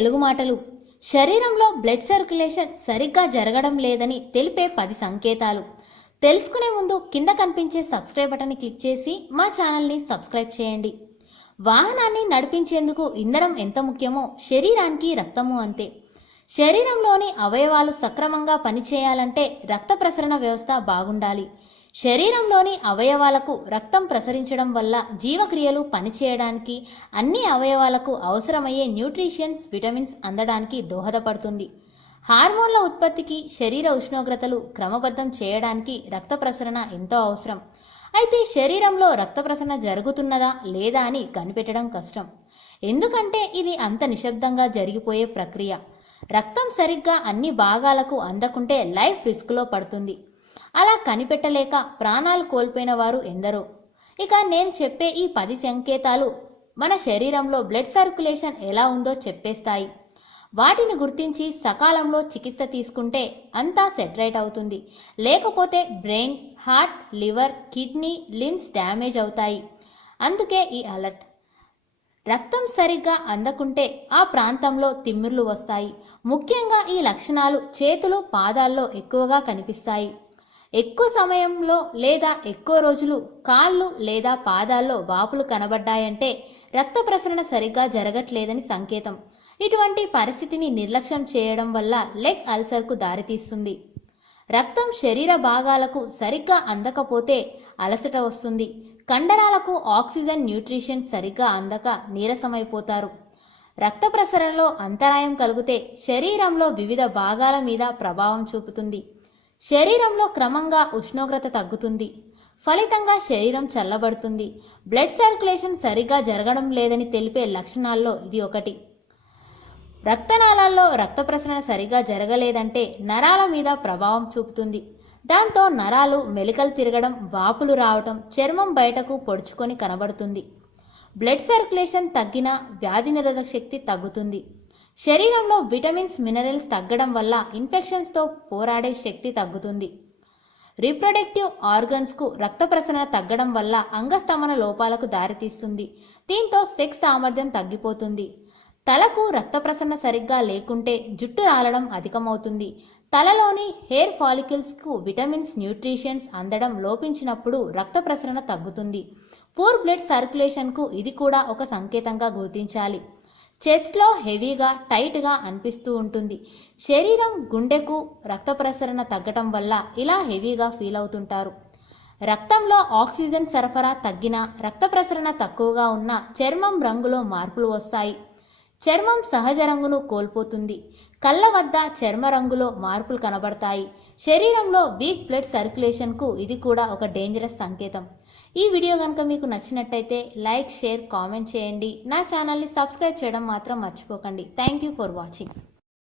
తెలుగు మాటలు. శరీరంలో blood circulation సరిగ్గా జరగడం లేదని తెలిపే 10 సంకేతాలు. తెలుసుకునే ముందు కింద కనిపించే సబ్స్క్రైబ్ బటన్ని క్లిక్ చేసి మా ఛానల్ని సబ్స్క్రైబ్ చేయండి. వాహనాన్ని నడిపించేందుకు ఇంధనం ఎంత ముఖ్యమో శరీరానికి రక్తము అంతే. శరీరంలోని అవయవాలు సక్రమంగా పనిచేయాలంటే రక్త ప్రసరణ వ్యవస్థ బాగుండాలి. శరీరంలోని అవయవాలకు రక్తం ప్రసరించడం వల్ల జీవక్రియలు పనిచేయడానికి, అన్ని అవయవాలకు అవసరమయ్యే న్యూట్రిషన్స్, విటమిన్స్ అందడానికి దోహదపడుతుంది. హార్మోన్ల ఉత్పత్తికి, శరీర ఉష్ణోగ్రతలు క్రమబద్ధం చేయడానికి రక్త ప్రసరణ ఎంతో అవసరం. అయితే శరీరంలో రక్త ప్రసరణ జరుగుతున్నదా లేదా అని కనిపెట్టడం కష్టం. ఎందుకంటే ఇది అంత నిశ్శబ్దంగా జరిగిపోయే ప్రక్రియ. రక్తం సరిగ్గా అన్ని భాగాలకు అందకుంటే లైఫ్ రిస్క్లో పడుతుంది. అలా కనిపెట్టలేక ప్రాణాలు కోల్పోయిన వారు ఎందరో. ఇక నేను చెప్పే ఈ 10 సంకేతాలు మన శరీరంలో బ్లడ్ సర్క్యులేషన్ ఎలా ఉందో చెప్పేస్తాయి. వాటిని గుర్తించి సకాలంలో చికిత్స తీసుకుంటే అంతా సెట్ రైట్ అవుతుంది. లేకపోతే brain, heart, liver, kidney, limbs damage అవుతాయి. అందుకే ఈ అలర్ట్. రక్తం సరిగ్గా అందకుంటే ఆ ప్రాంతంలో తిమ్మిర్లు వస్తాయి. ముఖ్యంగా ఈ లక్షణాలు చేతులు, పాదాల్లో ఎక్కువగా కనిపిస్తాయి. ఎక్కువ సమయంలో లేదా ఎక్కువ రోజులు కాళ్ళు లేదా పాదాల్లో వాపులు కనబడ్డాయంటే రక్త ప్రసరణ సరిగ్గా జరగట్లేదని సంకేతం. ఇటువంటి పరిస్థితిని నిర్లక్ష్యం చేయడం వల్ల లెగ్ అల్సర్కు దారితీస్తుంది. రక్తం శరీర భాగాలకు సరిగ్గా అందకపోతే అలసట వస్తుంది. కండరాలకు ఆక్సిజన్, న్యూట్రిషన్ సరిగ్గా అందక నీరసమైపోతారు. రక్త ప్రసరణలో అంతరాయం కలిగితే శరీరంలో వివిధ భాగాల మీద ప్రభావం చూపుతుంది. శరీరంలో క్రమంగా ఉష్ణోగ్రత తగ్గుతుంది. ఫలితంగా శరీరం చల్లబడుతుంది. బ్లడ్ సర్క్యులేషన్ సరిగ్గా జరగడం లేదని తెలిపే లక్షణాల్లో ఇది ఒకటి. రక్తనాళాల్లో రక్త ప్రసరణ సరిగ్గా జరగలేదంటే నరాల మీద ప్రభావం చూపుతుంది. దాంతో నరాలు మెలికలు తిరగడం, వాపులు రావటం, చర్మం బయటకు పొడుచుకొని కనబడుతుంది. బ్లడ్ సర్క్యులేషన్ తగ్గినా వ్యాధి నిరోధక శక్తి తగ్గుతుంది. శరీరంలో విటమిన్స్, మినరల్స్ తగ్గడం వల్ల ఇన్ఫెక్షన్స్తో పోరాడే శక్తి తగ్గుతుంది. రీప్రొడక్టివ్ ఆర్గన్స్కు రక్త ప్రసరణ తగ్గడం వల్ల అంగస్తంభన లోపాలకు దారితీస్తుంది. దీంతో సెక్స్ సామర్థ్యం తగ్గిపోతుంది. తలకు రక్త ప్రసరణ సరిగ్గా లేకుంటే జుట్టు రాలడం అధికమవుతుంది. తలలోని హెయిర్ ఫాలికల్స్కు విటమిన్స్, న్యూట్రిషన్స్ అందడం లోపించినప్పుడు రక్త ప్రసరణ తగ్గుతుంది. పూర్ బ్లడ్ సర్క్యులేషన్కు ఇది కూడా ఒక సంకేతంగా గుర్తించాలి. చెస్ట్లో హెవీగా, టైట్గా అనిపిస్తూ ఉంటుంది. శరీరం, గుండెకు రక్త ప్రసరణ తగ్గటం వల్ల ఇలా హెవీగా ఫీల్ అవుతుంటారు. రక్తంలో ఆక్సిజన్ సరఫరా తగ్గినా, రక్త ప్రసరణ తక్కువగా ఉన్న చర్మం రంగులో మార్పులు వస్తాయి. చర్మం సహజ రంగును కోల్పోతుంది. కళ్ళ వద్ద చర్మ రంగులో మార్పులు కనబడతాయి. శరీరంలో వీక్ బ్లడ్ సర్క్యులేషన్కు ఇది కూడా ఒక డేంజరస్ సంకేతం. ఈ వీడియో కనుక మీకు నచ్చినట్టయితే లైక్, షేర్, కామెంట్ చేయండి. నా ఛానల్ని సబ్స్క్రైబ్ చేయడం మాత్రం మర్చిపోకండి. Thank you for watching.